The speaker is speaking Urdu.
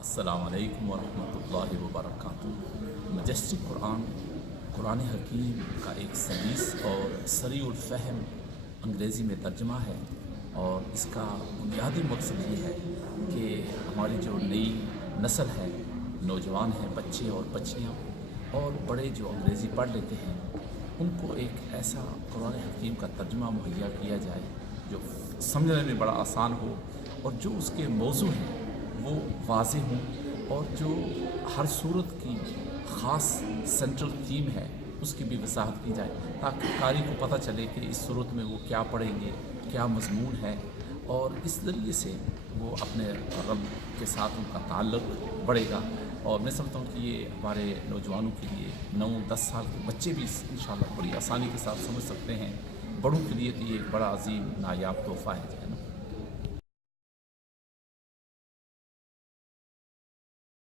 السلام علیکم ورحمۃ اللہ وبرکاتہ۔ مجسٹک قرآن حکیم کا ایک سلیس اور سریع الفہم انگریزی میں ترجمہ ہے، اور اس کا بنیادی مقصد یہ ہے کہ ہماری جو نئی نسل ہے، نوجوان ہیں، بچے اور بچیاں اور بڑے جو انگریزی پڑھ لیتے ہیں، ان کو ایک ایسا قرآن حکیم کا ترجمہ مہیا کیا جائے جو سمجھنے میں بڑا آسان ہو، اور جو اس کے موضوع ہیں وہ واضح ہوں، اور جو ہر صورت کی خاص سینٹرل تھیم ہے اس کی بھی وضاحت کی جائے، تاکہ قاری کو پتہ چلے کہ اس صورت میں وہ کیا پڑھیں گے، کیا مضمون ہے، اور اس ذریعے سے وہ اپنے رب کے ساتھ ان کا تعلق بڑھے گا۔ اور میں سمجھتا ہوں کہ یہ ہمارے نوجوانوں کے لیے 9-10 سال کے بچے بھی انشاءاللہ بڑی آسانی کے ساتھ سمجھ سکتے ہیں، بڑوں کے لیے تو یہ ایک بڑا عظیم نایاب تحفہ ہے۔